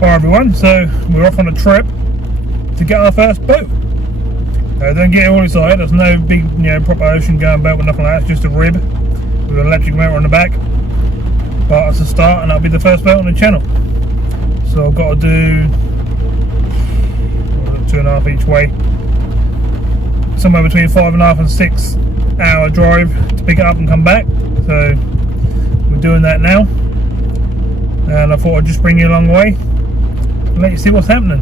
Hi everyone, so we're off on a trip to get our first boat. Don't get all excited, there's no big proper ocean going boat or nothing like that, it's just a rib with an electric motor on the back. But that's a start and that'll be the first boat on the channel. So I've got to do 2.5 each way. Somewhere between 5.5 and 6 hour drive to pick it up and come back. So we're doing that now. And I thought I'd just bring you along the way. Let you see what's happening.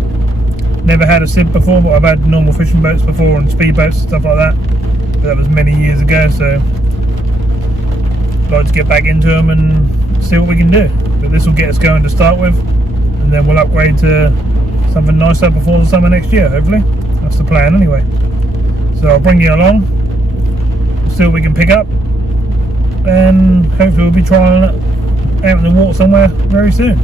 Never had a SIB before, but I've had normal fishing boats before and speedboats and stuff like that. But that was many years ago, so I'd like to get back into them and see what we can do. But this will get us going to start with, and then we'll upgrade to something nicer before the summer next year, hopefully. That's the plan anyway. So I'll bring you along, see what we can pick up, and hopefully we'll be trying it out in the water somewhere very soon.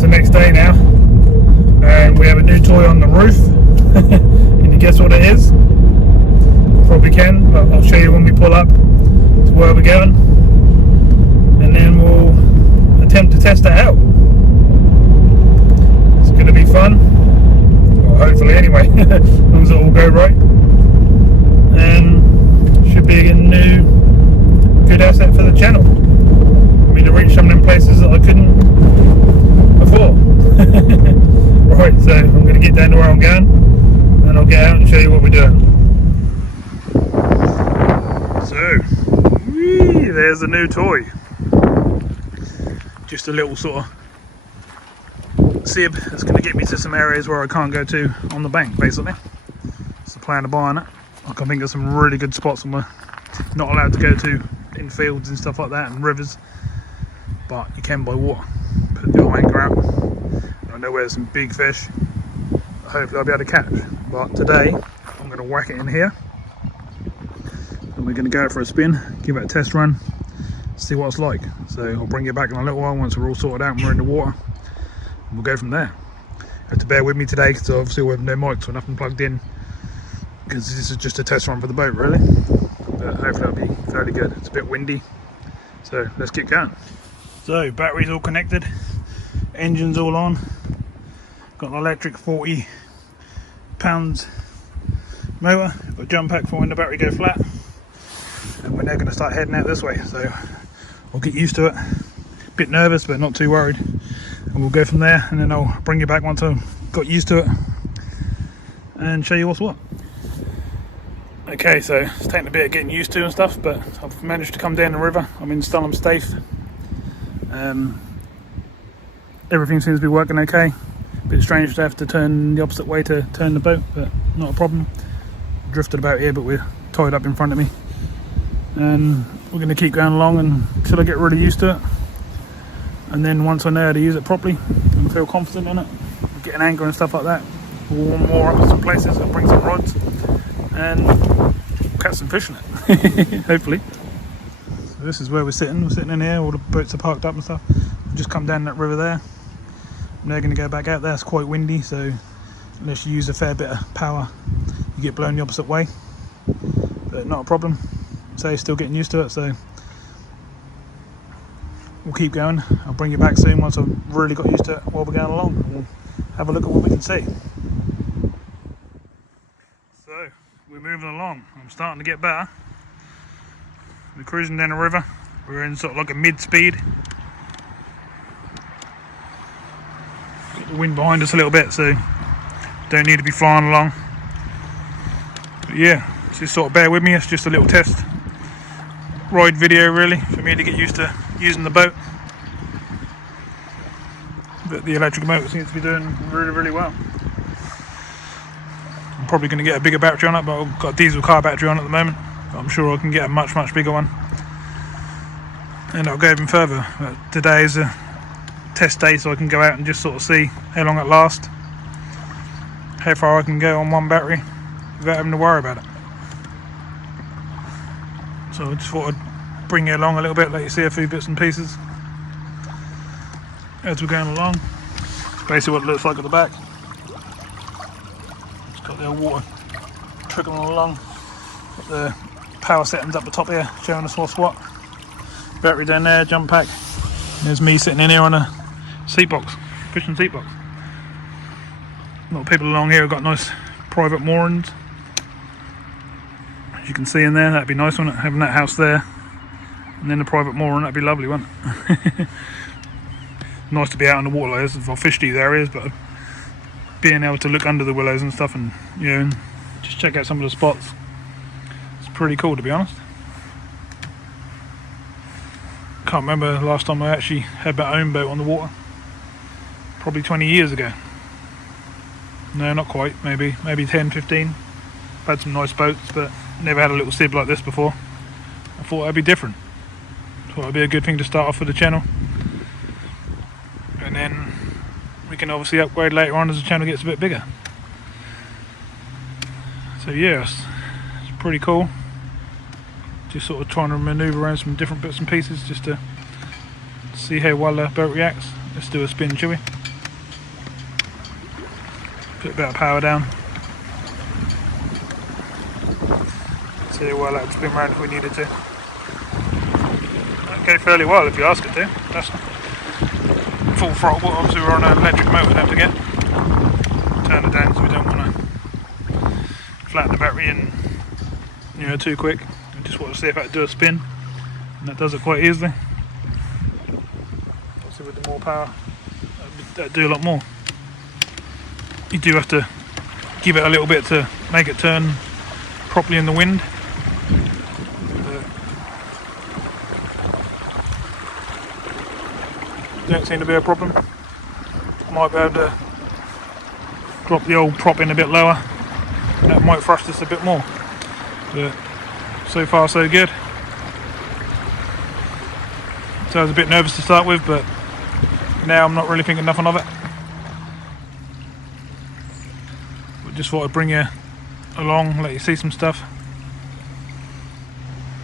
The next day now, and we have a new toy on the roof. Can you guess what it is? Probably can, but I'll show you when we pull up to where we're going, and then we'll attempt to test it out. It's going to be fun, well, hopefully anyway, as long as it all go right, and should be a new good asset for the channel. I mean, to reach some of them places that I couldn't before. Right, so I'm going to get down to where I'm going and I'll get out and show you what we're doing. So, there's a new toy. Just a little sort of SIB that's going to get me to some areas where I can't go to on the bank, basically. That's the plan of buying it. I can think of some really good spots I'm not allowed to go to in fields and stuff like that and rivers, but you can by water. Put the old anchor out. I know where there's some big fish. Hopefully I'll be able to catch. But today I'm going to whack it in here, and we're going to go out for a spin, give it a test run, see what it's like. So I'll bring you back in a little while once we're all sorted out and we're in the water, and we'll go from there. You have to bear with me today because obviously we have no mics or nothing plugged in, because this is just a test run for the boat really. But hopefully it'll be fairly good. It's a bit windy, so let's get going. So batteries all connected, engines all on, got an electric 40 pounds motor, got a jump pack for when the battery go flat, and we're now going to start heading out this way. So I'll get used to it, a bit nervous but not too worried, and we'll go from there, and then I'll bring you back once I've got used to it and show you what's what. Okay, so it's taking a bit of getting used to and stuff, but I've managed to come down the river. I'm in Sutton Staithe. Everything seems to be working okay. A bit strange to have to turn the opposite way to turn the boat, but not a problem. Drifted about here, but we're tied up in front of me, and we're going to keep going along until I get really used to it, and then once I know how to use it properly and feel confident in it, we'll get an anchor and stuff like that, we'll warm more up in some places and bring some rods and catch some fish in it. Hopefully. So this is where we're sitting in here, all the boats are parked up and stuff. We've just come down that river there. I'm now going to go back out there. It's quite windy, so unless you use a fair bit of power you get blown the opposite way, but not a problem. So still getting used to it, so we'll keep going. I'll bring you back soon once I've really got used to it while we're going along, and we'll have a look at what we can see. So we're moving along. I'm starting to get better. We're cruising down the river. We're in sort of like a mid-speed. Got the wind behind us a little bit, so don't need to be flying along. But yeah, just sort of bear with me. It's just a little test ride video really for me to get used to using the boat. But the electric motor seems to be doing really well. I'm probably going to get a bigger battery on it, but I've got a diesel car battery on at the moment. But I'm sure I can get a much bigger one, and I'll go even further. But today is a test day, so I can go out and just sort of see how long it lasts, how far I can go on one battery without having to worry about it. So I just thought I'd bring you along a little bit, let you see a few bits and pieces as we're going along. It's basically what it looks like at the back. Got the old water trickling along. Got the power settings up the top here, showing us what's what. Battery down there, jump pack. There's me sitting in here on a seat box, fishing seat box. A lot of people along here have got nice private moorings. As you can see in there, that'd be nice, wouldn't it? Having that house there and then the private mooring, that'd be lovely, wouldn't it? Nice to be out on the water like this. I've fished these areas, but being able to look under the willows and stuff and, you know, just check out some of the spots, it's pretty cool, to be honest. Can't remember the last time I actually had my own boat on the water. Probably 20 years ago. No, not quite, maybe 10, 15. I've had some nice boats, but never had a little sib like this before. I thought it'd be different. Thought it'd be a good thing to start off with the channel. And then we can obviously upgrade later on as the channel gets a bit bigger. So yes, it's pretty cool. Just sort of trying to manoeuvre around some different bits and pieces just to see how well the boat reacts. Let's do a spin, shall we? Put a bit of power down. See how well that would spin around if we needed to. That'd go fairly well if you ask it to. That's full throttle, but obviously we're on an electric motor, don't forget. Turn it down so we don't want to flatten the battery in, you know, too quick. We just want to see if I can do a spin, and that does it quite easily. Obviously with the more power, that'd do a lot more. You do have to give it a little bit to make it turn properly in the wind. Don't seem to be a problem. Might be able to drop the old prop in a bit lower. That might thrust us a bit more. But so far so good. So I was a bit nervous to start with, but now I'm not really thinking nothing of it. But just thought I'd bring you along, let you see some stuff.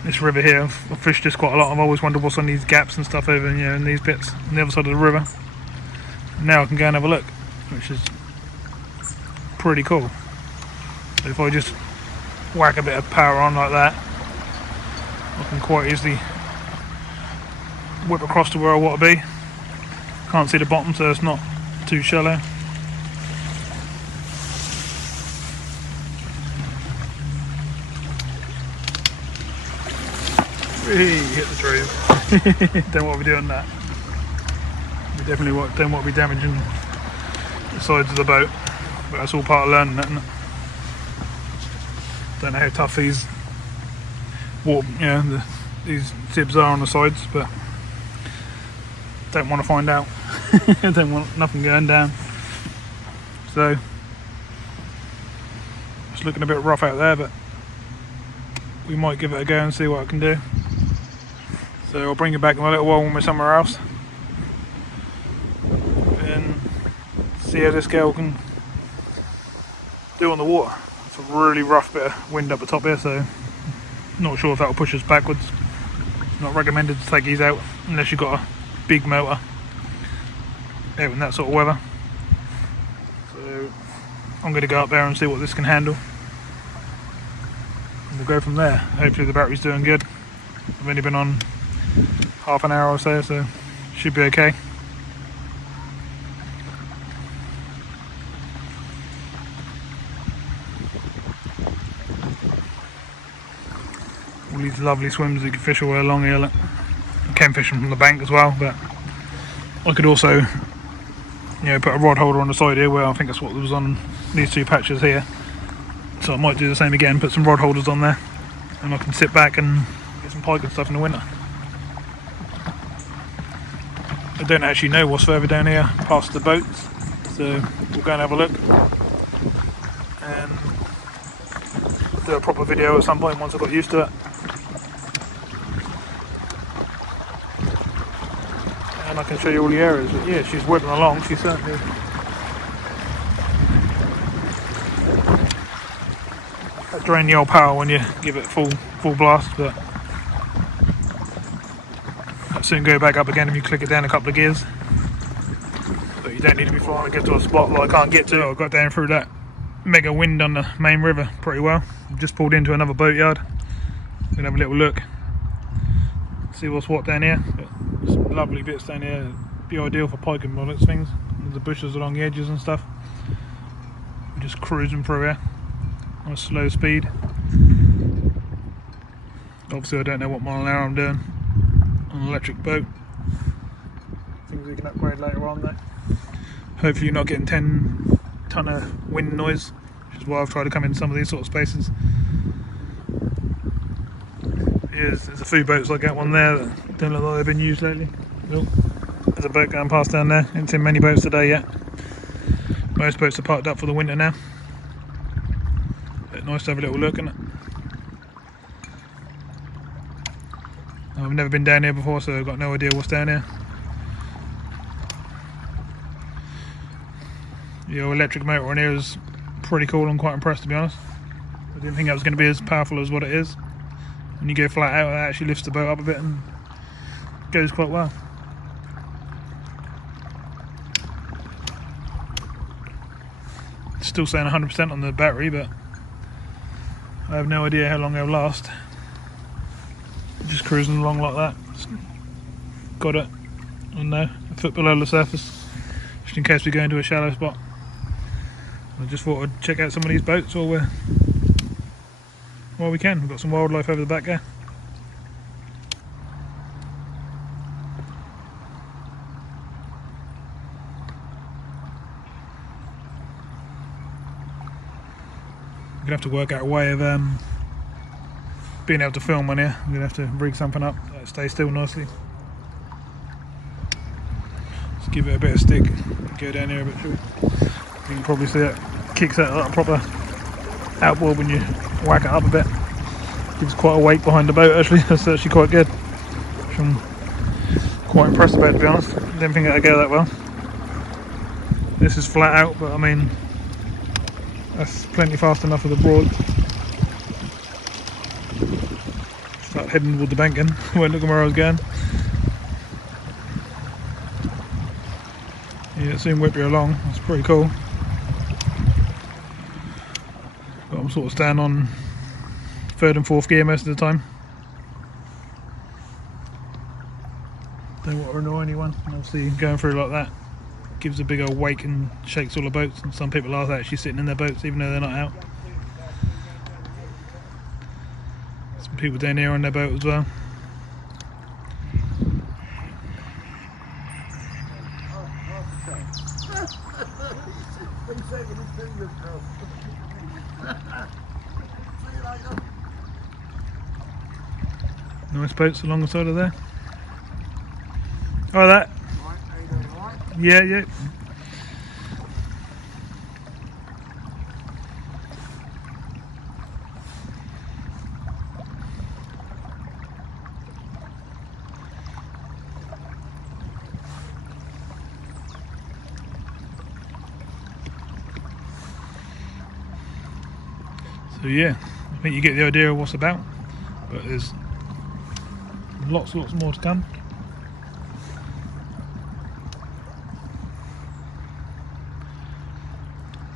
This river here, I've fished this quite a lot. I've always wondered what's on these gaps and stuff over, you know, in these bits on the other side of the river. Now I can go and have a look, which is pretty cool. So if I just whack a bit of power on like that, I can quite easily whip across to where I want to be. Can't see the bottom, so it's not too shallow. Hit the tree. Don't want to be doing that. We definitely don't want to be damaging the sides of the boat, but that's all part of learning that, isn't it? Don't know how tough these water, you know, these sibs are on the sides, but don't want to find out. Don't want nothing going down. So it's looking a bit rough out there, but we might give it a go and see what I can do. So I'll bring you back in a little while when we're somewhere else and see how this girl can do on the water. It's a really rough bit of wind up the top here, so not sure if that will push us backwards. Not recommended to take these out unless you've got a big motor out in that sort of weather. So I'm going to go up there and see what this can handle. And we'll go from there. Hopefully the battery's doing good. I've only been on half an hour or so, so should be okay. All these lovely swims you can fish all the way along here. Look. I can fish them from the bank as well, but I could also, you know, put a rod holder on the side here, where I think that's what was on these two patches here. So I might do the same again, put some rod holders on there, and I can sit back and get some pike and stuff in the winter. I don't actually know what's further down here past the boats, so we'll go and have a look and do a proper video at some point once I've got used to it. And I can show you all the areas. But yeah, she's whipping along, she's certainly drain the old power when you give it full blast, but that'll soon go back up again if you click it down a couple of gears. But you don't need to be flying to get to a spot that I can't get to. I got down through that mega wind on the main river pretty well. I've just pulled into another boatyard. I'm gonna have a little look, see what's what down here. Got some lovely bits down here. Be ideal for pike and bullets things. There's the bushes along the edges and stuff. We're just cruising through here on a slow speed. Obviously I don't know what mile an hour I'm doing on an electric boat. Things we can upgrade later on though. Hopefully you're not getting 10 ton of wind noise, which is why I've tried to come in some of these sort of spaces. There's a few boats like that one there that don't look like they've been used lately. Nope. There's a boat going past down there. Ain't seen many boats today yet. Most boats are parked up for the winter now. But nice to have a little look, isn't it? I've never been down here before, so I've got no idea what's down here. The old electric motor on here is pretty cool. I'm quite impressed, to be honest. I didn't think that was going to be as powerful as what it is. When you go flat out, it actually lifts the boat up a bit and goes quite well. Still saying 100% on the battery, but I have no idea how long they'll last. Just cruising along like that. Just got it on there, a foot below the surface, just in case we go into a shallow spot. I just thought I'd check out some of these boats while we can. We've got some wildlife over the back there. We're gonna have to work out a way of being able to film on here. I'm gonna have to rig something up that stays still nicely. Just give it a bit of stick. Go down here a bit through. You can probably see it kicks out like a proper outboard when you whack it up a bit. Gives quite a weight behind the boat actually. That's actually quite good. Which I'm quite impressed about, to be honest. Didn't think it'd go that well. This is flat out, but I mean that's plenty fast enough for the broad. Start heading toward the bank again. Weren't looking where I was going. Yeah, it soon whip you along. That's pretty cool. But I'm sort of staying on 3rd and 4th gear most of the time. Don't want to annoy anyone. And obviously going through like that gives a big old wake and shakes all the boats, and some people are actually sitting in their boats even though they're not out. Some people down here on their boat as well. Nice boats along the side of there. Oh, that. Yeah, yeah. So yeah, I think you get the idea of what's about, but there's lots more to come.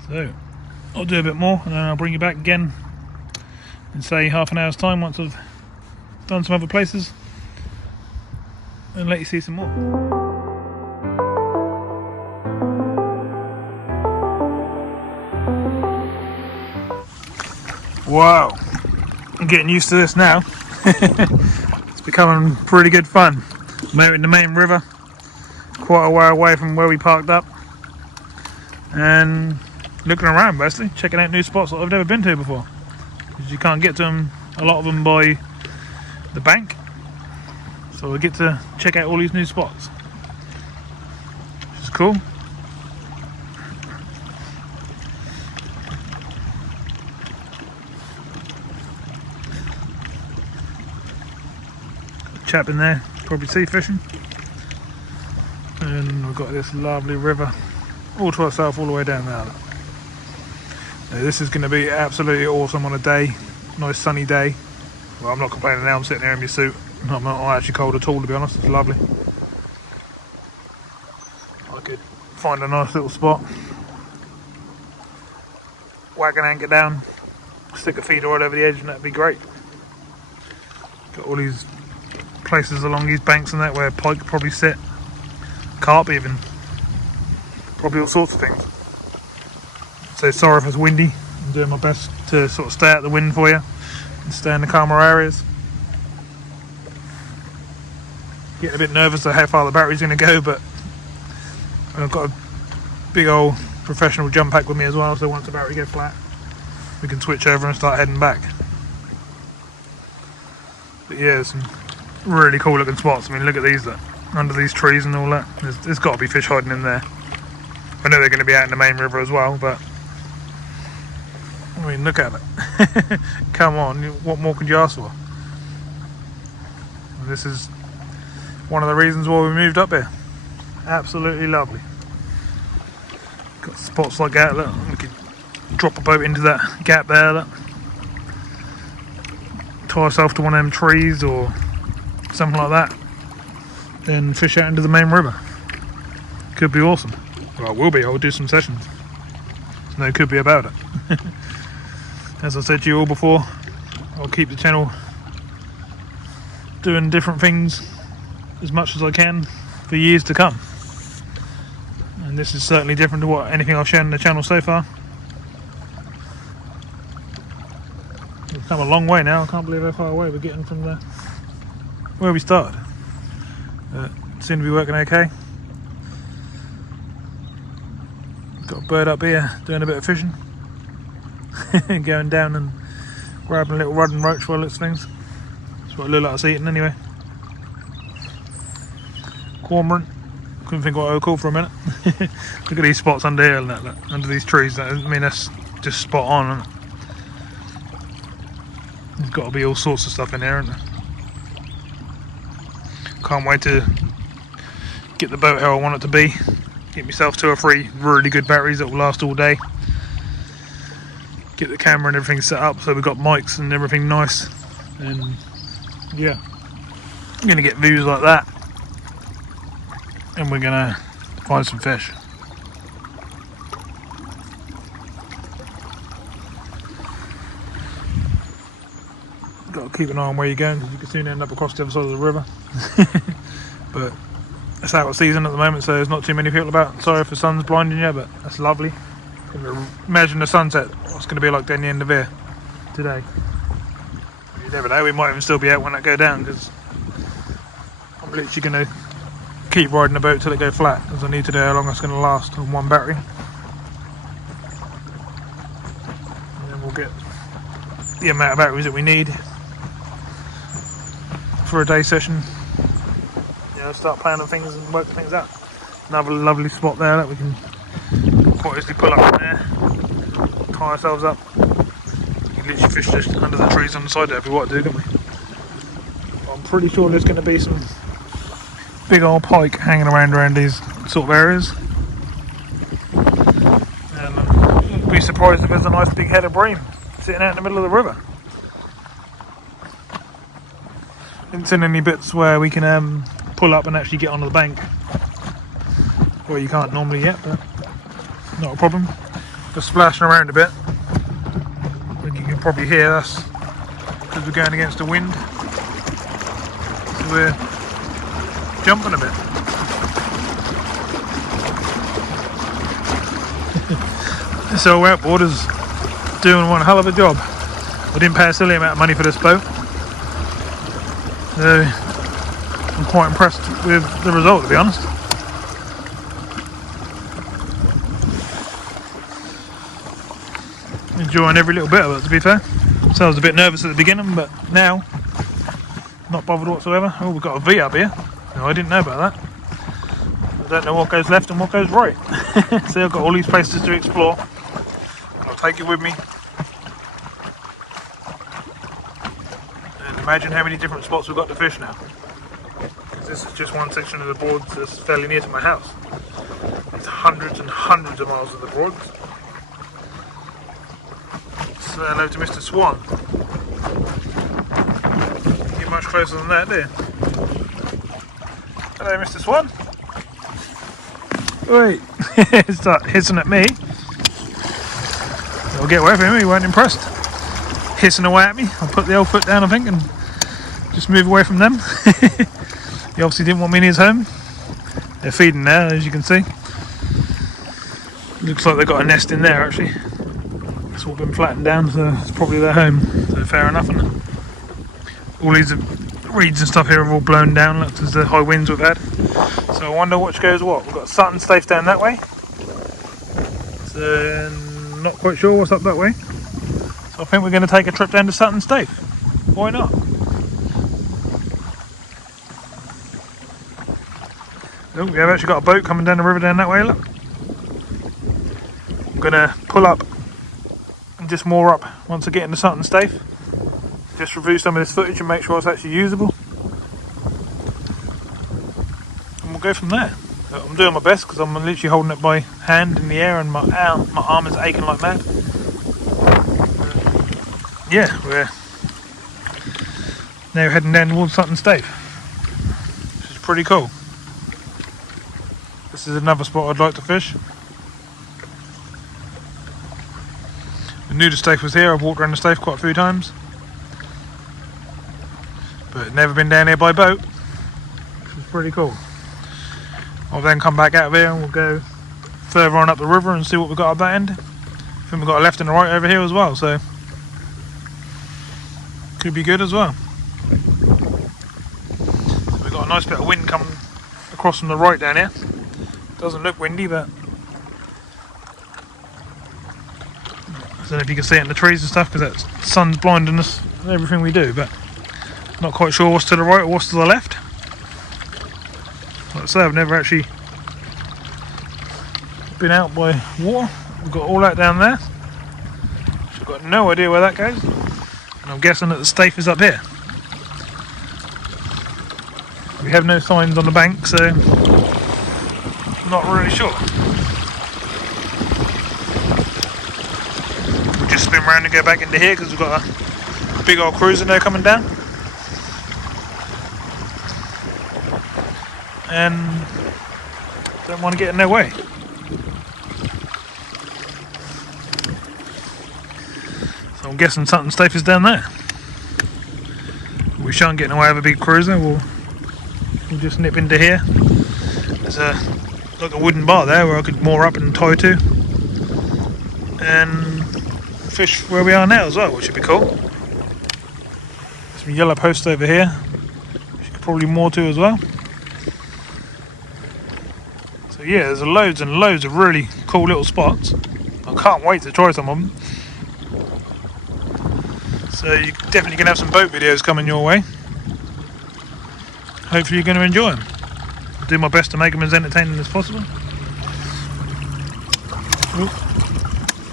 So I'll do a bit more and then I'll bring you back again in say half an hour's time once I've done some other places and let you see some more. Wow, I'm getting used to this now. It's becoming pretty good fun. I'm out in the main river, quite a way away from where we parked up, and looking around basically, checking out new spots that I've never been to before. Because you can't get to them, a lot of them, by the bank. So we get to check out all these new spots, which is cool. Chap in there, probably sea fishing. And we've got this lovely river all to ourselves all the way down there. Now, this is going to be absolutely awesome on a day, nice sunny day. Well, I'm not complaining now, I'm sitting there in my suit. I'm not actually cold at all, to be honest. It's lovely. I could find a nice little spot, whack an anchor down, stick a feeder rod over the edge, and that'd be great. Got all these places along these banks and that where pike could probably sit, carp even, probably all sorts of things. So sorry if it's windy. I'm doing my best to sort of stay out the wind for you and stay in the calmer areas. Getting a bit nervous of how far the battery's going to go, but I've got a big old professional jump pack with me as well, so once the battery gets flat we can switch over and start heading back. But yeah, some really cool looking spots. I mean, look at these, look, under these trees and all that. There's got to be fish hiding in there. I know they're going to be out in the main river as well, but I mean, look at it. Come on, what more could you ask for? And this is one of the reasons why we moved up here. Absolutely lovely. Got spots like that, look, we could drop a boat into that gap there, look. Tie ourselves to one of them trees or something like that, then fish out into the main river. Could be awesome. Well, it will be. I'll do some sessions. There's no could be about it. As I said to you all before, I'll keep the channel doing different things as much as I can for years to come. And this is certainly different to what anything I've shown on the channel so far. We've come a long way now. I can't believe how far away we're getting from where we started. Seem to be working okay. Got a bird up here doing a bit of fishing. Going down and grabbing a little rod and roach by its things. That's what it looked like it's eating anyway. Cormorant. Couldn't think what I would call for a minute. Look at these spots under here and that, look, under these trees. I mean, that's just spot on, isn't it? There's got to be all sorts of stuff in there, isn't there? Can't wait to get the boat how I want it to be. Get myself 2 or 3 really good batteries that will last all day. Get the camera and everything set up so we've got mics and everything nice. And yeah, I'm going to get views like that. And we're going to find some fish. Got to keep an eye on where you're going because you can soon end up across the other side of the river. But it's out season at the moment, so there's not too many people about. Sorry if the sun's blinding you, but that's lovely. Imagine the sunset, what's going to be like down the end of here today. You never know, we might even still be out when that go down, because I'm literally going to keep riding the boat till it go flat, because I need to know how long it's going to last on one battery. And then we'll get the amount of batteries that we need for a day session. Start planning things and working things out. Another lovely spot there that we can quite easily pull up in there, tie ourselves up. We can literally fish just under the trees on the side there if we want to do, can't we? I'm pretty sure there's going to be some big old pike hanging around these sort of areas. And I wouldn't be surprised if there's a nice big head of bream sitting out in the middle of the river. Haven't seen any bits where we can pull up and actually get onto the bank. Well, you can't normally yet, but not a problem. Just splashing around a bit. I think you can probably hear us because we're going against the wind. So we're jumping a bit. This old outboarder's doing one hell of a job. I didn't pay a silly amount of money for this boat. So I'm quite impressed with the result, to be honest. Enjoying every little bit of it, to be fair. So I was a bit nervous at the beginning, but now not bothered whatsoever. Oh, we've got a V up here. No, I didn't know about that. I don't know what goes left and what goes right. See, I've got all these places to explore. And I'll take it with me. And imagine how many different spots we've got to fish now. This is just one section of the Broads that's fairly near to my house. There's hundreds and hundreds of miles of the Broads. Say hello to Mr. Swan. Get much closer than that, do you? Hello, Mr. Swan. Wait, start hissing at me. I'll get away from him, he weren't impressed. Hissing away at me. I put the old foot down, I think, and just move away from them. He obviously didn't want me in his home. They're feeding now, as you can see. Looks like they've got a nest in there, actually. It's all been flattened down, so it's probably their home. So fair enough, isn't it? All these reeds and stuff here have all blown down, look, there's the high winds we've had. So I wonder which goes what. We've got Sutton Staithe down that way. So not quite sure what's up that way. So I think we're going to take a trip down to Sutton Staithe. Why not? Oh, we have actually got a boat coming down the river down that way, look. I'm going to pull up and just moor up once I get into Sutton Staithe. Just review some of this footage and make sure it's actually usable. And we'll go from there. So I'm doing my best because I'm literally holding it by hand in the air and my arm is aching like mad. Yeah, we're now heading down towards Sutton Staithe, which is pretty cool. This is another spot I'd like to fish. I knew the Staithe was here. I've walked around the Staithe quite a few times, but never been down here by boat, which is pretty cool. I'll then come back out of here and we'll go further on up the river and see what we've got up that end. I think we've got a left and a right over here as well, so could be good as well. So we've got a nice bit of wind coming across from the right down here. Doesn't look windy, but I don't know if you can see it in the trees and stuff because that sun's blinding us and everything we do, but not quite sure what's to the right or what's to the left. Like I say, I've never actually been out by water. We've got all that down there, so I've got no idea where that goes, and I'm guessing that the Staithe is up here. We have no signs on the bank, so I'm not really sure. We'll just spin around and go back into here because we've got a big old cruiser now coming down. And don't want to get in their way. So I'm guessing Sutton Staithe is down there. We shan't get in the way of a big cruiser. We'll just nip into here. There's like a wooden bar there where I could moor up and tie to, and fish where we are now as well, which would be cool. There's some yellow posts over here, which you could probably moor to as well. So yeah, there's loads and loads of really cool little spots. I can't wait to try some of them. So you're definitely going to have some boat videos coming your way. Hopefully you're going to enjoy them. I'll do my best to make them as entertaining as possible. Ooh.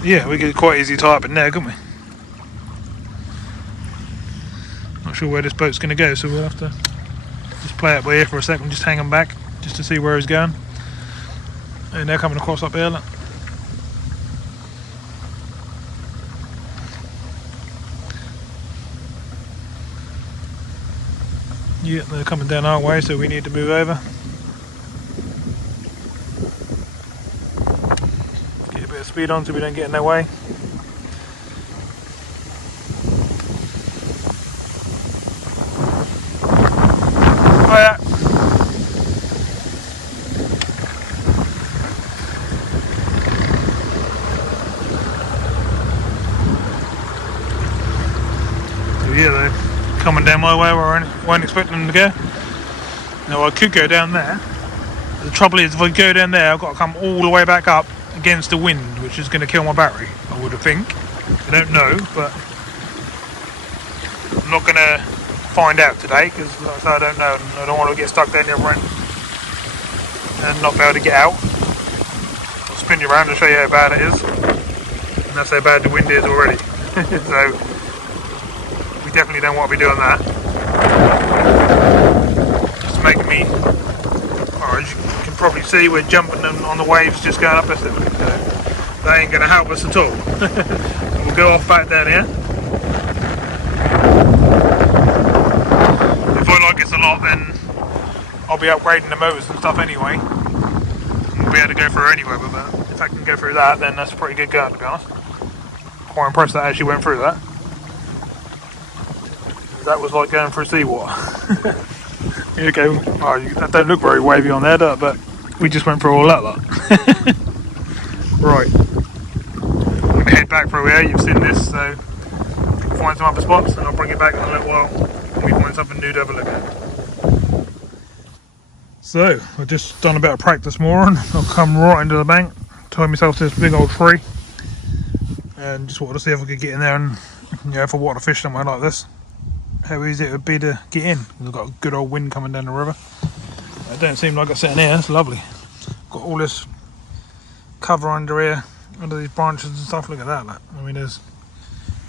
Yeah, we could quite easily tie up in there, couldn't we? Not sure where this boat's going to go, so we'll have to just play it by ear for a second, just hang them back, just to see where he's going. And they're coming across up here, look. Yeah, they're coming down our way, so we need to move over. Get a bit of speed on so we don't get in their way. Hiya. So yeah, they're coming down my way where I weren't expecting them to go. Now I could go down there. The trouble is, if I go down there, I've got to come all the way back up against the wind, which is going to kill my battery, I would have think. I don't know, but I'm not going to find out today because, like I say, I don't know. I don't want to get stuck down there and not be able to get out. I'll spin you around and show you how bad it is. And that's how bad the wind is already. So we definitely don't want to be doing that. Just making me, as you can probably see, we're jumping on the waves just going up this. So that ain't going to help us at all. So we'll go off back down here. If I like this a lot, then I'll be upgrading the motors and stuff anyway. We'll be able to go through anyway, but if I can go through that, then that's a pretty good going, to be honest. Quite impressed that I actually went through that. That was like going through seawater. Here you go. Oh, that don't look very wavy on there, but we just went through all that lot. Right. I'm going to head back through here. You've seen this, so find some other spots and I'll bring it back in a little while when we find something new to have a look at. So, I've just done a bit of practice more and I've come right into the bank, tied myself to this big old tree and just wanted to see if I could get in there and, you know, if I wanted to fish somewhere like this, how easy it would be to get in. We've got a good old wind coming down the river. It don't seem like it's sitting here, it's lovely. Got all this cover under here, under these branches and stuff. Look at that, look. I mean, there's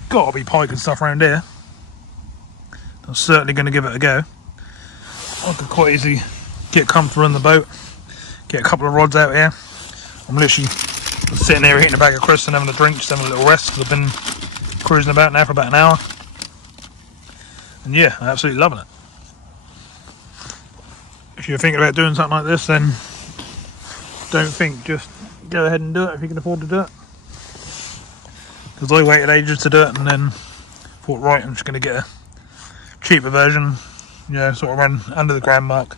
got to be pike and stuff around here. I'm certainly going to give it a go. I could quite easily get comfortable in the boat, get a couple of rods out here. I'm literally sitting here eating a bag of crisps and having a drink, just having a little rest, because I've been cruising about now for about an hour. And yeah, I'm absolutely loving it. If you're thinking about doing something like this, then don't think, just go ahead and do it if you can afford to do it. Because I waited ages to do it and then thought, right, I'm just going to get a cheaper version, you know, sort of run under the grand mark.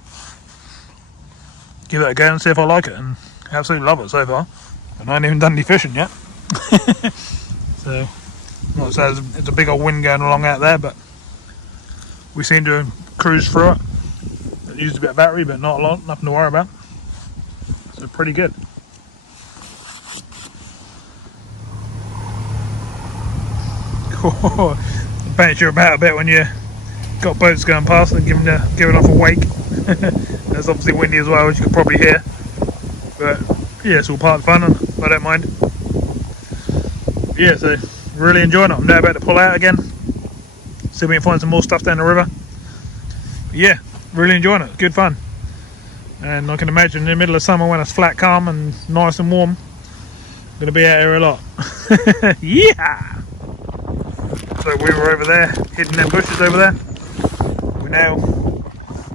Give it a go and see if I like it, and I absolutely love it so far. And I ain't even done any fishing yet. So, not to say it's a big old wind going along out there, but we seem to cruise through it. It used a bit of battery, but not a lot, nothing to worry about. So pretty good. The boat you're about a bit when you got boats going past and giving off a wake. That's obviously windy as well, as you can probably hear. But yeah, it's all part of the fun, and I don't mind. Yeah, so really enjoying it. I'm now about to pull out again. See if we can find some more stuff down the river. But yeah, really enjoying it. Good fun. And I can imagine in the middle of summer when it's flat calm and nice and warm, I'm going to be out here a lot. Yeah! So we were over there, hidden them bushes over there. We're now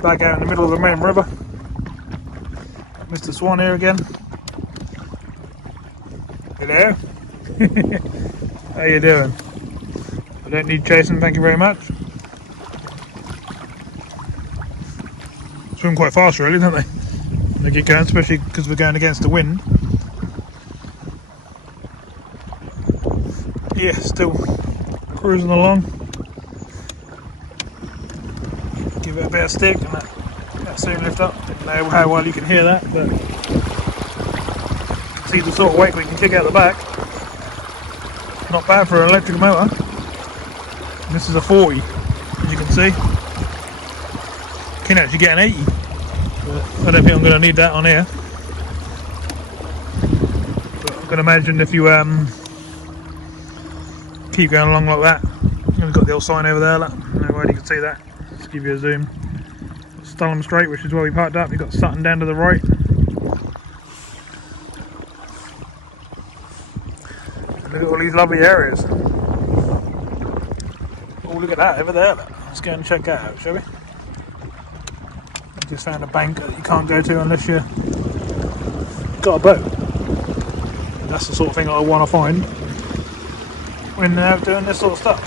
back out in the middle of the main river. Mr. Swan here again. Hello. How you doing? I don't need chasing, thank you very much. Swim quite fast really, don't they? When they get going, especially because we're going against the wind. Yeah, still cruising along. Give it a bit of stick and that soon lift up. I don't know how well you can hear that, but you can see the sort of weight we can kick out the back. Not bad for an electric motor. And this is a 40, as you can see. Can actually get an 80, but I don't think I'm going to need that on here. But I can imagine if you keep going along like that. We've got the old sign over there, look. No way you can see that. Just give you a zoom. Sutton Staithe, which is where we parked up. You've got Sutton down to the right. And look at all these lovely areas. Oh, look at that over there. Look. Let's go and check that out, shall we? Just found a bank that you can't go to unless you've got a boat. And that's the sort of thing I want to find when they're out doing this sort of stuff.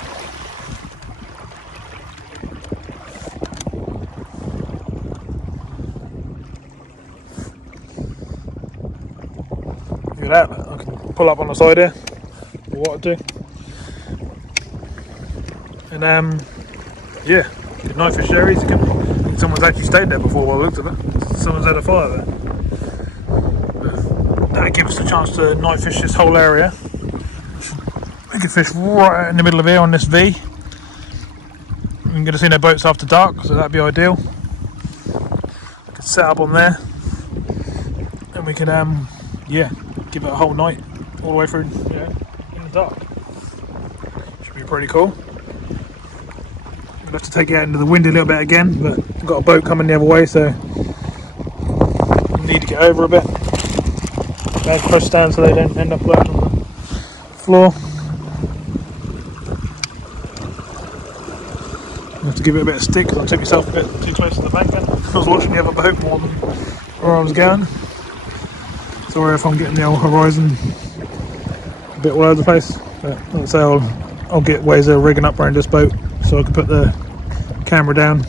Look at that, I can pull up on the side here, or what I do. And yeah, good night fish there, easy. Someone's actually stayed there before while I looked at it. Someone's had a fire there. That gives us a chance to night fish this whole area. We can fish right in the middle of here on this V. We're going to see no boats after dark, so that'd be ideal. We can set up on there, and we can yeah, give it a whole night all the way through, you know, in the dark. Should be pretty cool. We'll have to take it out into the wind a little bit again, but we've got a boat coming the other way, so we need to get over a bit. Bag push down so they don't end up flat on the floor. I have to give it a bit of stick because I took myself a bit too close to the bank then. I was watching the other boat more than where I was going. Sorry if I'm getting the old horizon a bit all over the place. But like I say, I'll get ways of rigging up around this boat so I can put the camera down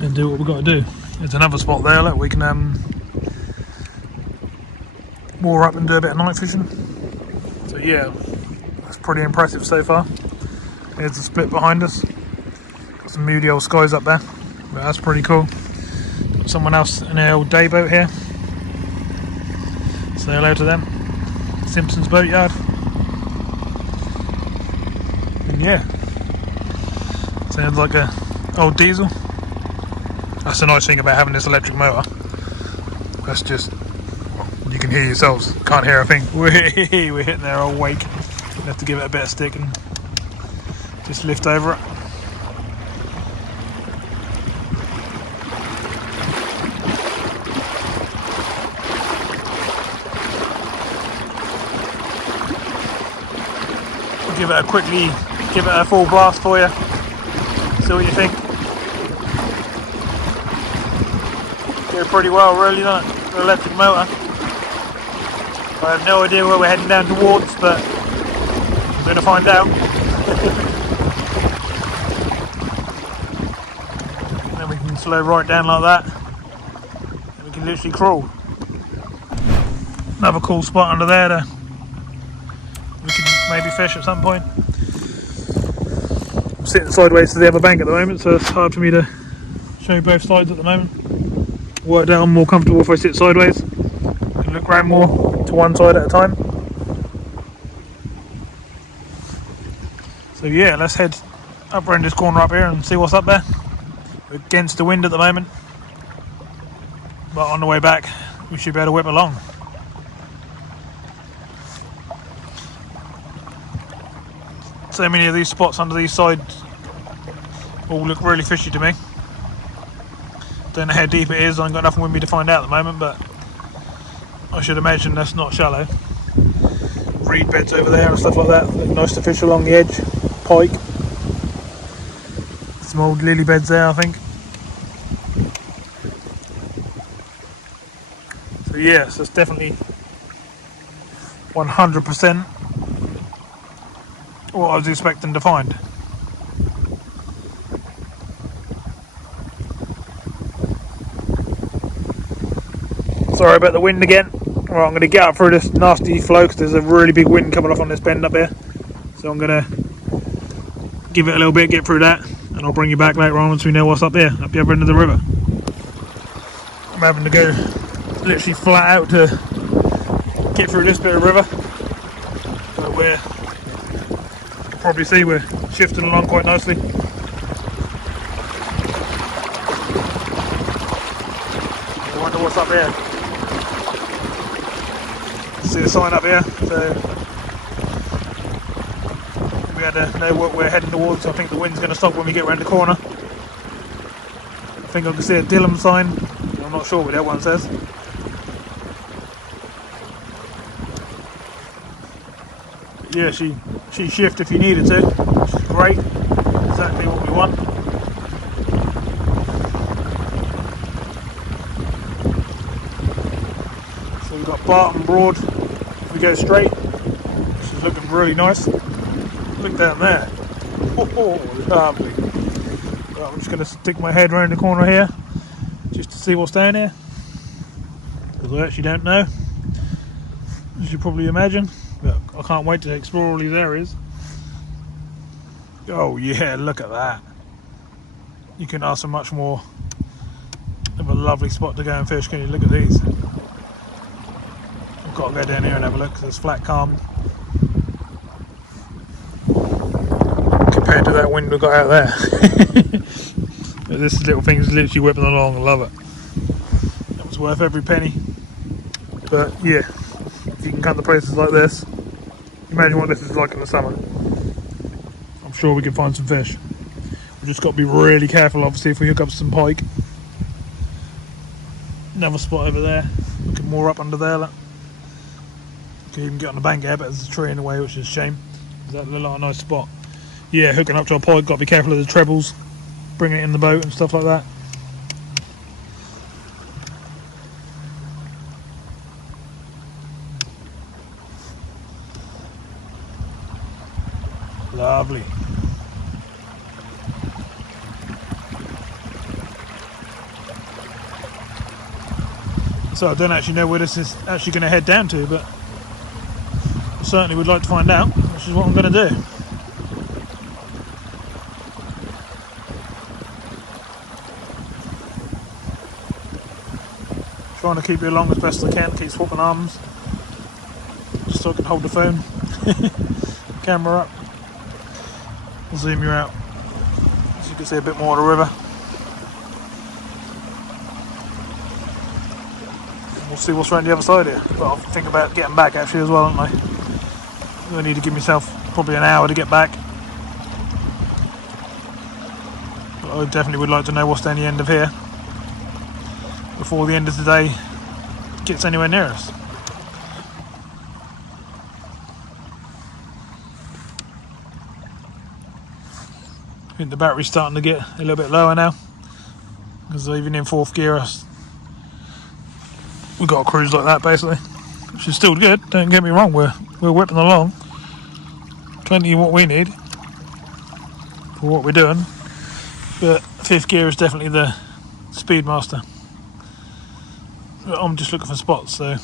and do what we've got to do. There's another spot there, look, we can moor up and do a bit of night fishing. So yeah, that's pretty impressive so far. Here's the split behind us. Got some moody old skies up there, but that's pretty cool. Got someone else in their old day boat here. Say hello to them. Simpson's Boatyard. And yeah, sounds like a old diesel. That's the nice thing about having this electric motor. That's just, you can hear yourselves, can't hear a thing. We're hitting their old wake. We have to give it a bit of stick and just lift over it. Give it a full blast for you. See what you think. Did pretty well, really, doesn't it? The electric motor. I have no idea where we're heading down towards, but I'm going to find out. And then we can slow right down like that. And we can literally crawl. Another cool spot under there to we can maybe fish at some point. I'm sitting sideways to the other bank at the moment, so it's hard for me to show you both sides at the moment. Worked out I'm more comfortable if I sit sideways. I can look around more to one side at a time. So yeah, let's head up around this corner up here and see what's up there. We're against the wind at the moment, but on the way back we should be able to whip along. So many of these spots under these sides all look really fishy to me. Don't know how deep it is, I ain't got nothing with me to find out at the moment, but I should imagine that's not shallow. Reed beds over there and stuff like that, look nice to fish along the edge. Pike. Some old lily beds there, I think. So yes, that's definitely 100% what I was expecting to find. Sorry about the wind again. Right, I'm going to get up through this nasty flow because there's a really big wind coming off on this bend up here. So I'm going to give it a little bit, get through that, and I'll bring you back later on once we know what's up here, up the other end of the river. I'm having to go literally flat out to get through this bit of river. But we're, you'll probably see we're shifting along quite nicely. I wonder what's up here. See the sign up here, so we had to know what we're heading towards. I think the wind's going to stop when we get around the corner. I think I can see a Dillum sign. I'm not sure what that one says. But yeah, she shift if you needed to, which is great. Exactly what we want. So we've got Barton Broad. We go straight, which is looking really nice. Look down there. Oh, lovely. Right, I'm just going to stick my head around the corner here just to see what's down here, because I actually don't know, as you probably imagine. But I can't wait to explore all these areas. Oh yeah, look at that. You can ask for much more of a lovely spot to go and fish, can you? Look at these. Got to go down here and have a look because it's flat calm compared to that wind we got out there. This little thing's literally whipping along. I love it. It was worth every penny. But yeah, if you can come to places like this, imagine what this is like in the summer. I'm sure we can find some fish. We've just got to be really careful, obviously, if we hook up some pike. Another spot over there. Looking more up under there. Look. Can even get on the bank here, but there's a tree in the way, which is a shame. That looked like a nice spot. Yeah, hooking up to a pike, got to be careful of the trebles, bringing it in the boat and stuff like that. Lovely. So I don't actually know where this is actually going to head down to, but I certainly would like to find out, which is what I'm going to do. Trying to keep you along as best as I can, keep swapping arms, just so I can hold the phone, camera up. I'll zoom you out so you can see a bit more of the river. We'll see what's around the other side here. But I'll think about getting back actually as well, don't I need to give myself probably an hour to get back. But I definitely would like to know what's down the end of here before the end of the day gets anywhere near us. I think the battery's starting to get a little bit lower now, because even in fourth gear we've got a cruise like that basically, which is still good, don't get me wrong, we're whipping along, plenty of what we need for what we're doing, but fifth gear is definitely the speed master. But I'm just looking for spots, so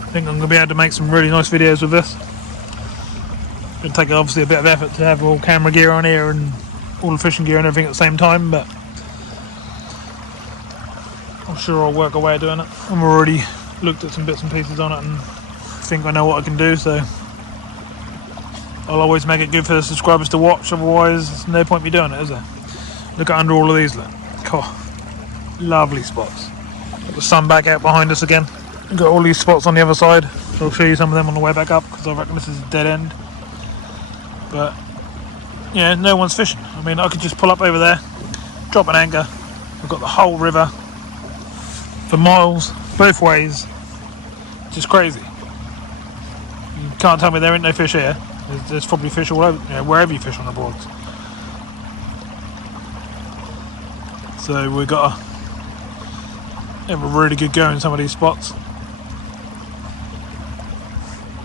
I think I'm going to be able to make some really nice videos with this. It's going to take obviously a bit of effort to have all camera gear on here and all the fishing gear and everything at the same time, but I'm sure I'll work a way of doing it. I've already looked at some bits and pieces on it and think I know what I can do, so I'll always make it good for the subscribers to watch, otherwise there's no point me doing it, is there? Look at under all of these, look. Oh, lovely spots. Got the sun back out behind us again. We've got all these spots on the other side, so I'll show you some of them on the way back up, because I reckon this is a dead end. But yeah, no one's fishing. I mean, I could just pull up over there, drop an anchor. We've got the whole river for miles, both ways. Just crazy. You can't tell me there ain't no fish here. There's probably fish all over, wherever you fish on the boards. So we've got to have a really good go in some of these spots,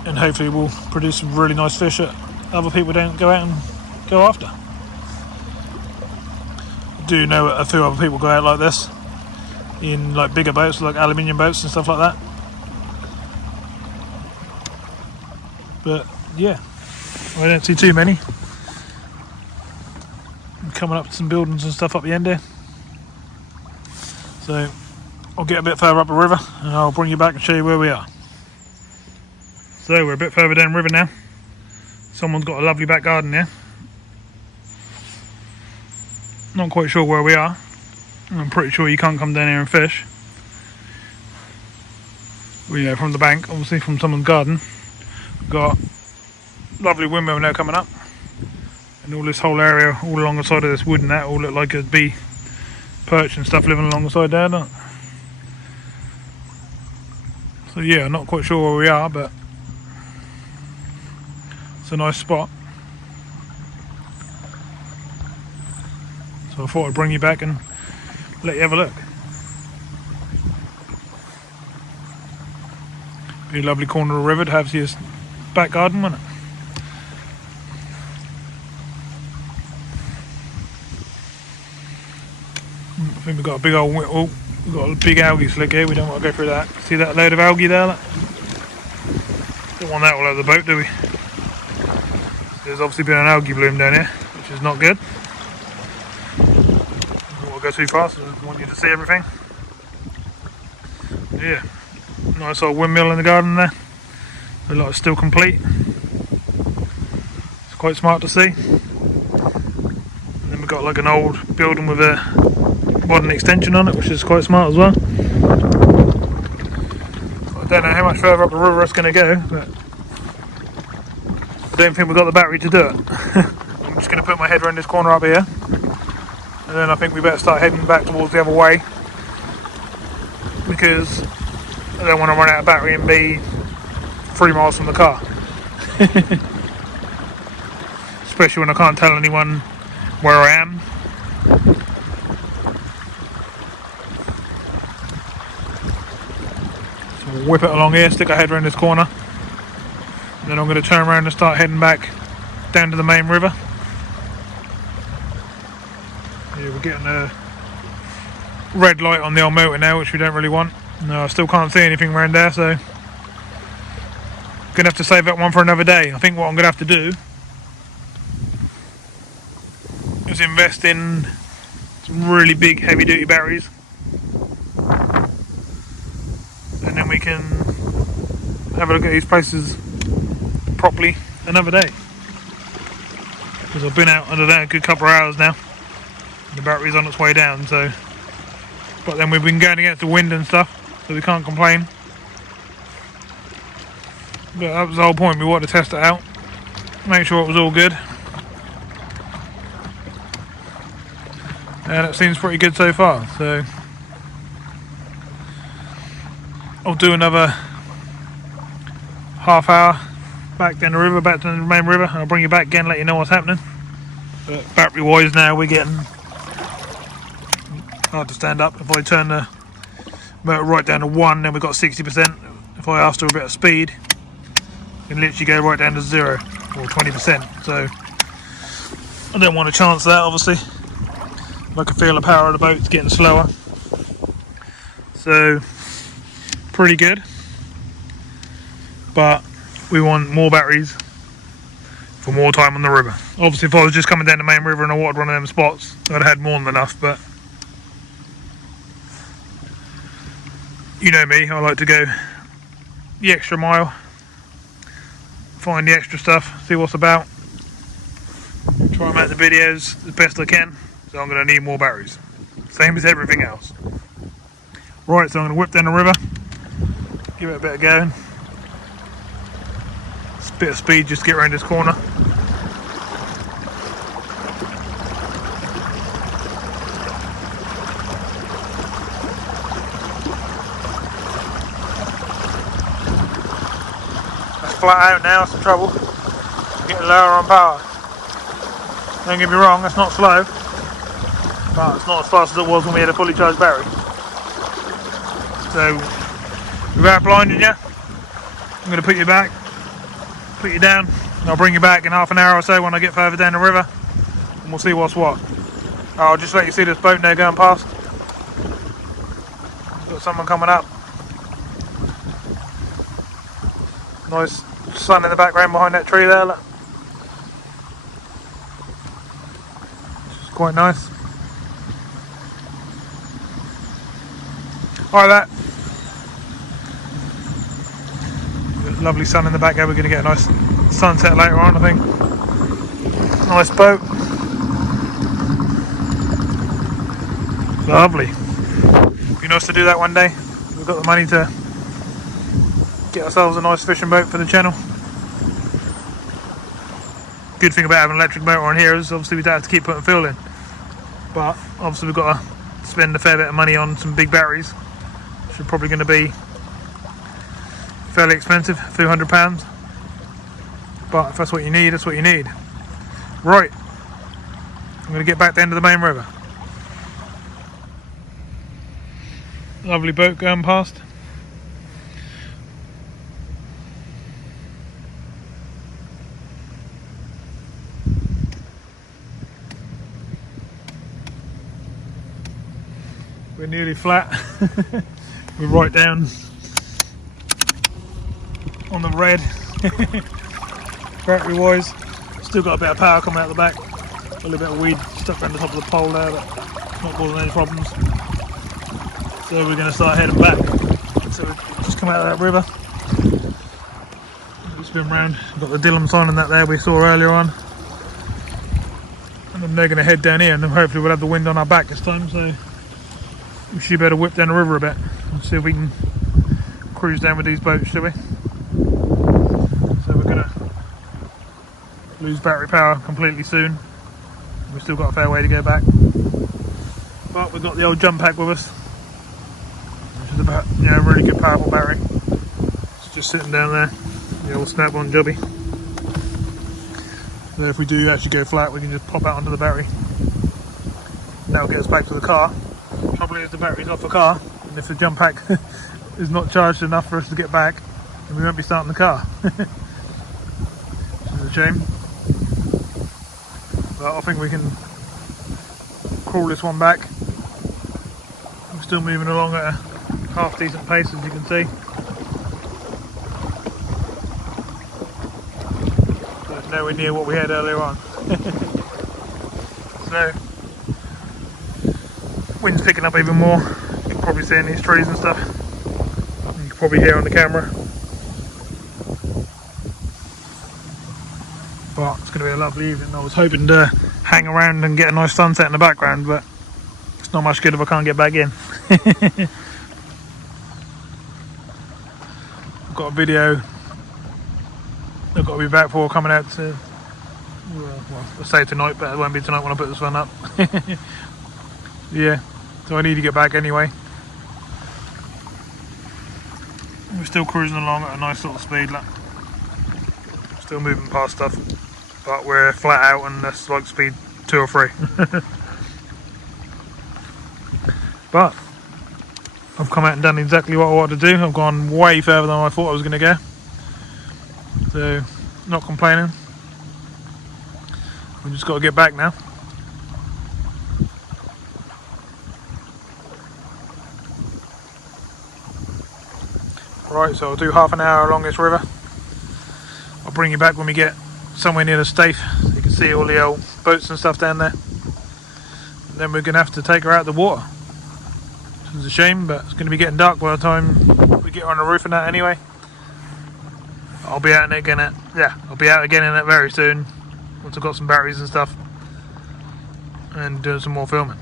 and hopefully we'll produce some really nice fish that other people don't go out and go after. I do know a few other people go out like this in like bigger boats, like aluminium boats and stuff like that. But yeah, I don't see too many. I'm coming up to some buildings and stuff up the end here, so I'll get a bit further up the river and I'll bring you back and show you where we are. So we're a bit further down the river now. Someone's got a lovely back garden here. Not quite sure where we are. I'm pretty sure you can't come down here and fish. Well, from the bank, obviously from someone's garden. We've got a lovely windmill now coming up. And all this whole area, all along the side of this wood and that, all look like it'd be perch and stuff living along the side there, don't it? So yeah, not quite sure where we are, but it's a nice spot. So I thought I'd bring you back and let you have a look. Be a lovely corner of the river to have your back garden, wouldn't it? I think we've got a big old, we've got a big algae slick here. We don't want to go through that. See that load of algae there? Look? Don't want that all over the boat, do we? There's obviously been an algae bloom down here, which is not good. Don't want to go too fast, I want you to see everything. Yeah, nice old windmill in the garden there. Looks like it's still complete. It's quite smart to see. And then we've got like an old building with a modern extension on it, which is quite smart as well. I don't know how much further up the river it's going to go, but I don't think we've got the battery to do it. I'm just going to put my head around this corner up here, and then I think we better start heading back towards the other way, because I don't want to run out of battery and be 3 miles from the car. Especially when I can't tell anyone where I am. So we'll whip it along here, stick our head around this corner. And then I'm going to turn around and start heading back down to the main river. Yeah, we're getting a red light on the old motor now, which we don't really want. No, I still can't see anything around there, so gonna have to save that one for another day. I think what I'm gonna have to do is invest in some really big heavy duty batteries, and then we can have a look at these places properly another day, because I've been out under that a good couple of hours now. The battery's on its way down, so, but then we've been going against the wind and stuff, so we can't complain. But that was the whole point. We wanted to test it out, make sure it was all good, and it seems pretty good so far. So I'll do another half hour back down the river, back to the main river, and I'll bring you back again, let you know what's happening. But battery wise now we're getting hard to stand up. If I turn the motor right down to 1, then we've got 60%. If I ask for a bit of speed, you can literally go right down to 0 or 20%. So I don't want to chance that, obviously. I can feel the power of the boat's getting slower. So pretty good, but we want more batteries for more time on the river. Obviously if I was just coming down the main river and I wanted one of them spots, I'd have had more than enough, but you know me, I like to go the extra mile, find the extra stuff, see what's about, try and make the videos the best I can. So I'm going to need more batteries, same as everything else. Right, so I'm going to whip down the river, give it a bit of going, just a bit of speed just to get around this corner. Flat out now, that's the trouble. Getting lower on power. Don't get me wrong, that's not slow, but it's not as fast as it was when we had a fully charged battery. So, without blinding you, I'm going to put you back, put you down, and I'll bring you back in half an hour or so when I get further down the river, and we'll see what's what. I'll just let you see this boat now going past. Got someone coming up. Nice sun in the background behind that tree there, look. It's quite nice. Like that. Lovely sun in the back there. We're going to get a nice sunset later on, I think. Nice boat. Lovely. Be nice to do that one day. We've got the money to get ourselves a nice fishing boat for the channel. Good thing about having an electric motor on here is obviously we don't have to keep putting fuel in, but obviously we've got to spend a fair bit of money on some big batteries, which are probably going to be fairly expensive, a few £100, but if that's what you need, that's what you need. Right, I'm going to get back down to the main river. Lovely boat going past. We're nearly flat. We're right down on the red. Battery wise, still got a bit of power coming out the back. A little bit of weed stuck around the top of the pole there, but not causing any problems. So we're going to start heading back. So we've just come out of that river. Just been round. Got the Dillon sign and that there we saw earlier on. And then they're going to head down here, and then hopefully we'll have the wind on our back this time. So we should better whip down the river a bit and see if we can cruise down with these boats, shall we? So we're going to lose battery power completely soon. We've still got a fair way to go back, but we've got the old jump pack with us, which is about, you know, a really good powerful battery. It's just sitting down there, the old snap-on jobby. So if we do actually go flat, we can just pop out onto the battery. And that'll get us back to the car. Trouble is the battery's off the car, and if the jump pack is not charged enough for us to get back, then we won't be starting the car. Which is a shame. But I think we can crawl this one back. We're still moving along at a half decent pace, as you can see. So it's nowhere near what we had earlier on. So wind's picking up even more. You can probably see in these trees and stuff. You can probably hear on the camera. But it's going to be a lovely evening. I was hoping to hang around and get a nice sunset in the background, but it's not much good if I can't get back in. I've got a video I've got to be back for coming out to, well, I'll say tonight, but it won't be tonight when I put this one up. Yeah, so I need to get back anyway. We're still cruising along at a nice sort of speed, look. Still moving past stuff, but we're flat out and that's like speed 2 or 3. But I've come out and done exactly what I wanted to do. I've gone way further than I thought I was going to go, so not complaining. We've just got to get back now. Right, so I'll do half an hour along this river. I'll bring you back when we get somewhere near the Staithe, so you can see all the old boats and stuff down there. And then we're going to have to take her out of the water, which is a shame, but it's going to be getting dark by the time we get on the roof and that anyway. I'll be out again in it very soon, once I've got some batteries and stuff, and doing some more filming.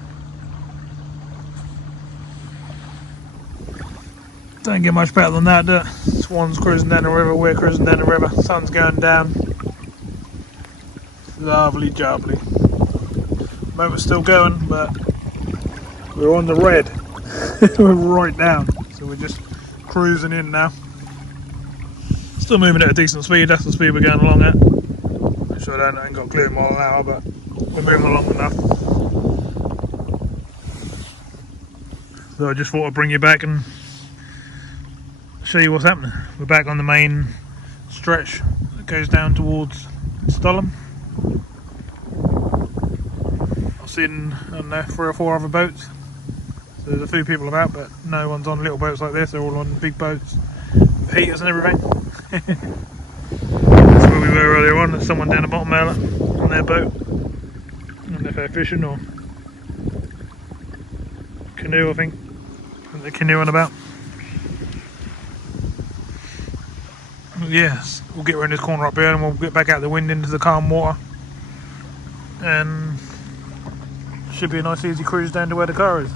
Don't get much better than that, do it? Swan's cruising down the river, we're cruising down the river, sun's going down. Lovely jubbly. Motor's still going, but we're on the red. We're right down, so we're just cruising in now. Still moving at a decent speed, that's the speed we're going along at. I'm sure I ain't got a clear mile an hour, but we're moving along enough. So I just thought I'd bring you back and show you what's happening. We're back on the main stretch that goes down towards Sutton. I've seen, I don't know, 3 or 4 other boats. So there's a few people about, but no one's on little boats like this. They're all on big boats with heaters and everything. That's where we were earlier on. There's someone down the bottom there on their boat. I don't know if they're fishing or canoe, I think they're canoeing about. Yes, we'll get around this corner up here and we'll get back out the wind into the calm water, and should be a nice easy cruise down to where the car is.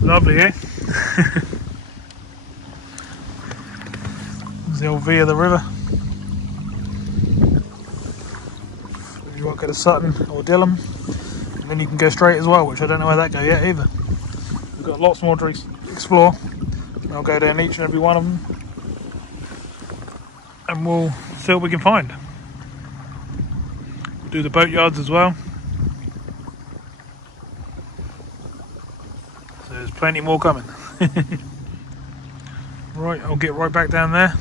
Lovely, eh? There's the old V of the river. You won't go to Sutton or Dillham. And then you can go straight as well, which I don't know where that goes yet either. We've got lots more to explore. I'll go down each and every one of them and we'll see what we can find. We'll do the boatyards as well. So there's plenty more coming. Right, I'll get right back down there.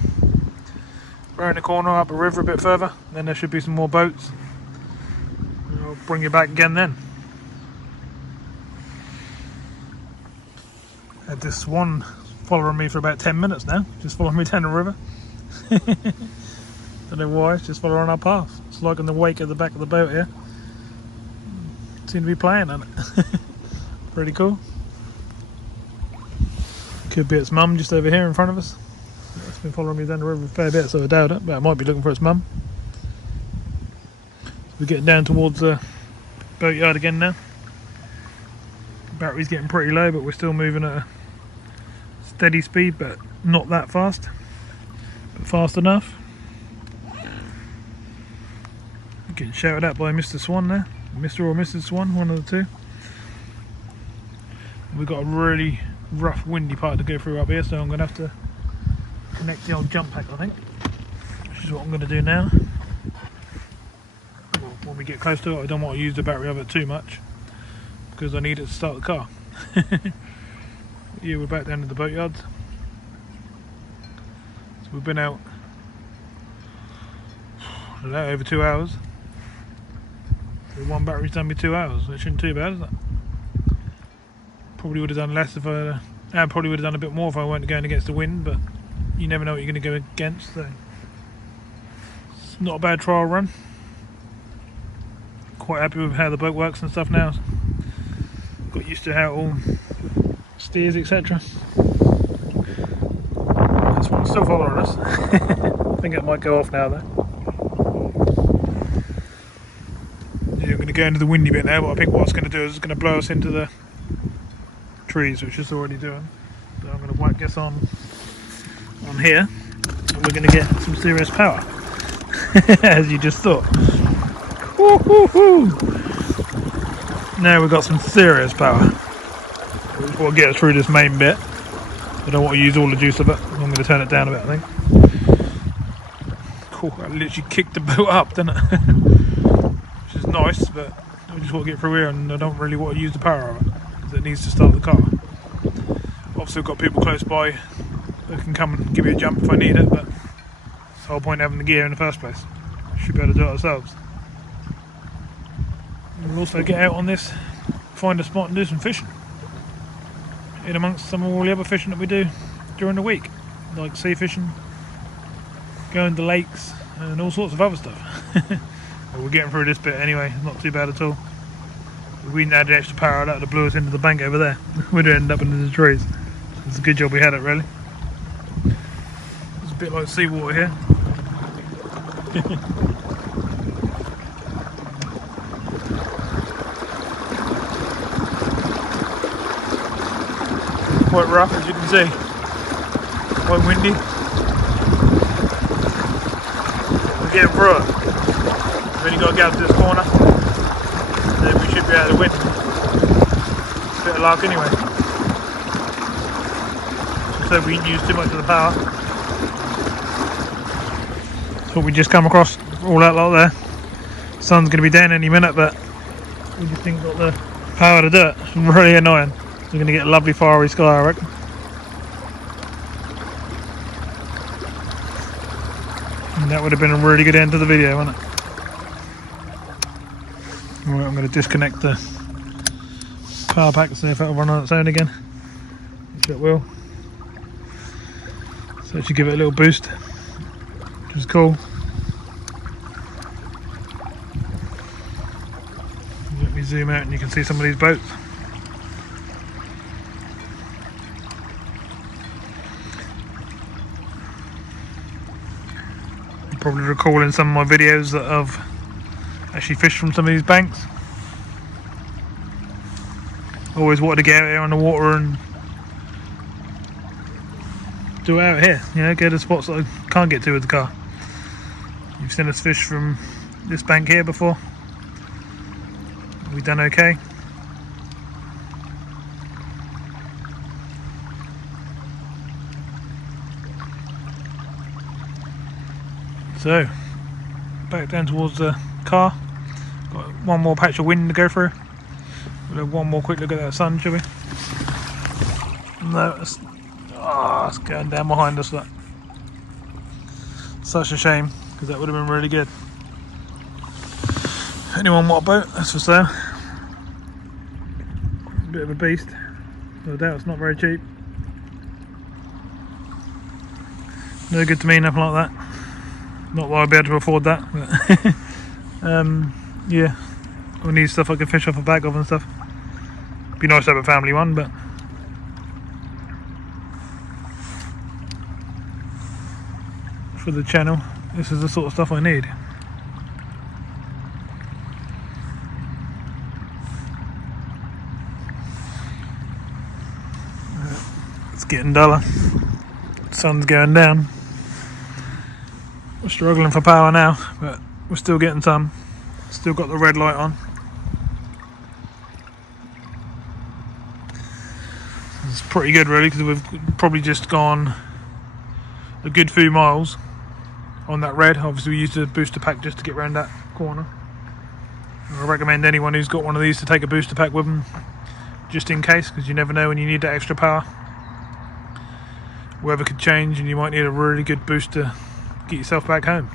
Round the corner, up a river a bit further, then there should be some more boats. And I'll bring you back again then. Had this swan following me for about 10 minutes now, just following me down the river. Don't know why, it's just following our path. It's like in the wake of the back of the boat here. Seem to be playing on it. Pretty cool. Could be its mum just over here in front of us. It's been following me down the river a fair bit, so I doubt it, but it might be looking for its mum. We're getting down towards the boatyard again now. Battery's getting pretty low, but we're still moving at a steady speed, but not that fast, but fast enough. Getting shouted at by Mr. Swan there, Mr. or Mrs. Swan, one of the two. we've got a really rough windy part to go through up here, so I'm going to have to connect the old jump pack, I think, which is what I'm going to do now. When we get close to it, I don't want to use the battery of it too much because I need it to start the car. Yeah, we're back down to the boatyards. So we've been out, I don't know, over 2 hours. So one battery's done me 2 hours. It shouldn't be too bad, is it? Probably would have done less if I probably would have done a bit more if I weren't going against the wind, but you never know what you're going to go against, so it's not a bad trial run. Quite happy with how the boat works and stuff now. Got used to how it all steers, etc. This one's still following us. I think it might go off now though. Yeah, I'm going to go into the windy bit now, but I think what it's going to do is it's going to blow us into the trees, which it's already doing. So I'm going to whack this on here, and we're going to get some serious power, as you just thought. Woo-hoo-hoo. Now we've got some serious power. Which will get us through this main bit. I don't want to use all the juice of it. I'm going to turn it down a bit, I think. Cool, I literally kicked the boat up, didn't it? Which is nice, but I just want to get through here and I don't really want to use the power of it because it needs to start the car. Obviously, I've got people close by that can come and give me a jump if I need it, but it's the whole point of having the gear in the first place. We should be able to do it ourselves. We'll also get out on this, find a spot and do some fishing. In amongst some of all the other fishing that we do during the week. Like sea fishing, going to lakes and all sorts of other stuff. Well, we're getting through this bit anyway, not too bad at all. If we hadn't had the extra power, that would have blew us into the bank over there. We'd end up into the trees. It's a good job we had it, really. It's a bit like seawater here. Quite rough, as you can see. Quite windy. We're getting through it. We've only got to get up to this corner, then we should be out of the wind. Bit of luck anyway. So we didn't use too much of the power. That's what we just come across, all that lot there. Sun's going to be down any minute, but we just ain't got the power to do it. It's really annoying. We're going to get a lovely fiery sky, I reckon. And that would have been a really good end to the video, wouldn't it? Right, I'm going to disconnect the power pack to see if it'll run on its own again. Which it will. So it should give it a little boost, which is cool. Let me zoom out and you can see some of these boats. Probably recalling some of my videos that I've actually fished from some of these banks. Always wanted to get out here on the water and do it out here, you know, go to spots that I can't get to with the car. You've seen us fish from this bank here before. We've done okay. So, back down towards the car. Got one more patch of wind to go through. We'll have one more quick look at that sun, shall we? No, it's going down behind us. That. Such a shame, because that would have been really good. Anyone want a boat? That's for sale. Bit of a beast. No doubt it's not very cheap. No good to me, nothing like that. Not that I'd be able to afford that, but yeah, I need stuff I can fish off a bag of and stuff. Be nice to have a family one, but for the channel, this is the sort of stuff I need. It's getting duller. Sun's going down. We're struggling for power now, but we're still getting some. Still got the red light on. pretty good really, because we've probably just gone a good few miles on that red. Obviously we used a booster pack just to get around that corner. I recommend anyone who's got one of these to take a booster pack with them, just in case, because you never know when you need that extra power. Weather could change and you might need a really good boost to get yourself back home.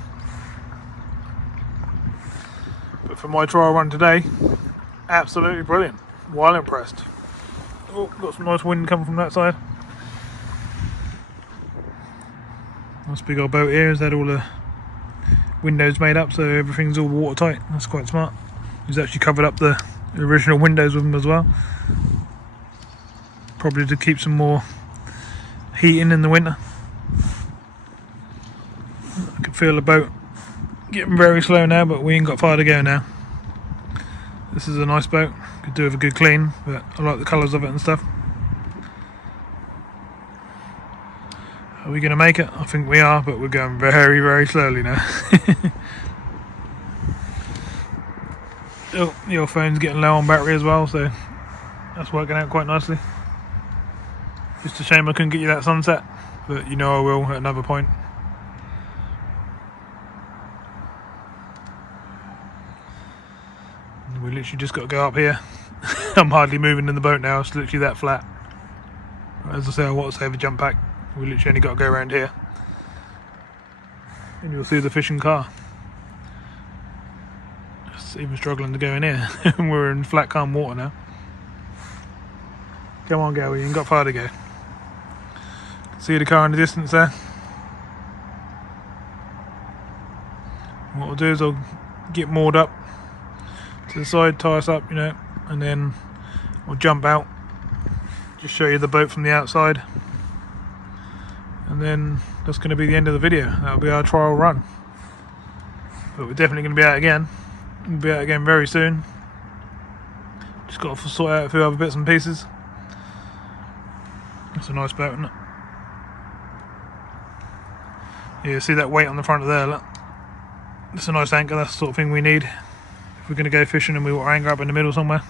But for my trial run today, absolutely brilliant. Well impressed. Oh, got some nice wind coming from that side. Nice big old boat here. Has had all the windows made up, so everything's all watertight. That's quite smart. He's actually covered up the original windows with them as well. Probably to keep some more heating in the winter. I can feel the boat getting very slow now, but we ain't got far to go now. This is a nice boat. Could do with a good clean, but I like the colours of it and stuff. Are we going to make it? I think we are, but we're going very, very slowly now. Oh, your phone's getting low on battery as well, so that's working out quite nicely. Just a shame I couldn't get you that sunset, but you know I will at another point. We literally just got to go up here. I'm hardly moving in the boat now, it's literally that flat. As I say, I want to save a jump pack. We literally only got to go around here. And you'll see the fishing car. It's even struggling to go in here. We're in flat calm water now. Come on, go, you ain't got far to go. See the car in the distance there. What I'll do is I'll get moored up to the side, tie us up, you know, and then we'll jump out, just show you the boat from the outside, and then that's going to be the end of the video. That'll be our trial run, but we're definitely going to be out again. We'll be out again very soon. Just got to sort out a few other bits and pieces. It's a nice boat, isn't it? Yeah, see that weight on the front of there, look. It's a nice anchor, that's the sort of thing we need if we're going to go fishing and we want to anchor up in the middle somewhere.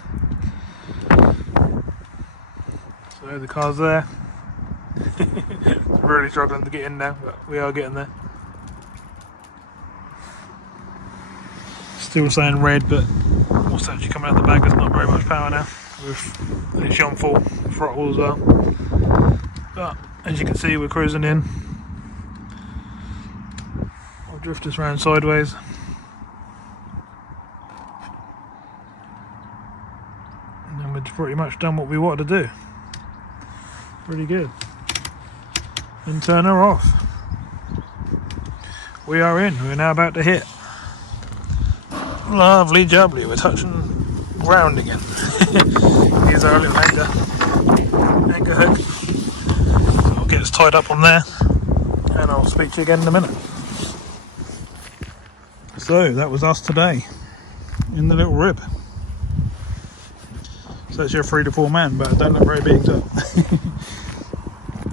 So the car's there. Really struggling to get in now, but we are getting there. Still saying red, but what's actually coming out the bag is not very much power now. With literally on full throttle as well. But as you can see, we're cruising in. I'll drift us around sideways. And then we've pretty much done what we wanted to do. Pretty good. And turn her off. We are in. We're now about to hit. Lovely jubbly. We're touching ground again. Here's our little anchor hook. So I'll get us tied up on there, and I'll speak to you again in a minute. So that was us today in the little rib. So that's your 3 to 4 man, but it don't look very big. So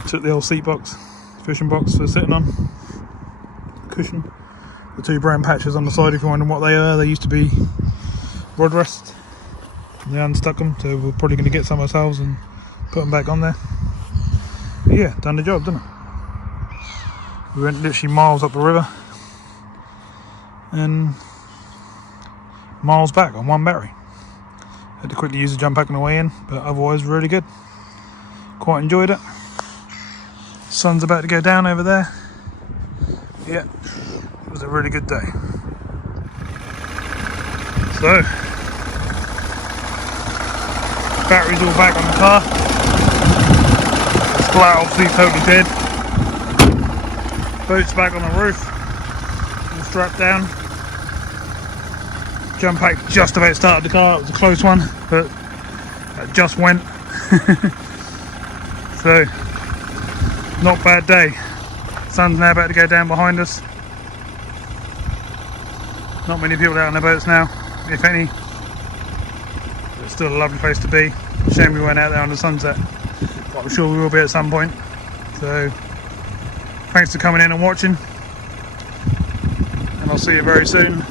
took the old seat box, fishing box for sitting on, cushion. The 2 brown patches on the side, if you're wondering what they are, they used to be rod rests. They unstuck them, so we're probably going to get some ourselves and put them back on there. But yeah, done the job, didn't it? We went literally miles up the river and miles back on one battery. Had to quickly use the jump pack on the way in, but otherwise really good. Quite enjoyed it. Sun's about to go down over there. Yeah, it was a really good day. So, battery's all back on the car. The flat obviously totally dead. Boat's back on the roof. All strapped down. Jump pack just about started the car. It was a close one, but it just went. So, not bad day. Sun's now about to go down behind us. Not many people out on their boats now, if any. But it's still a lovely place to be. Shame we weren't out there on the sunset, but I'm sure we will be at some point. So, thanks for coming in and watching, and I'll see you very soon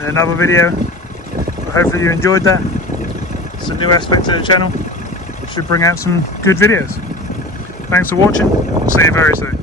in another video. But hopefully you enjoyed that. It's a new aspect to the channel. It should bring out some good videos. Thanks for watching. I'll see you very soon.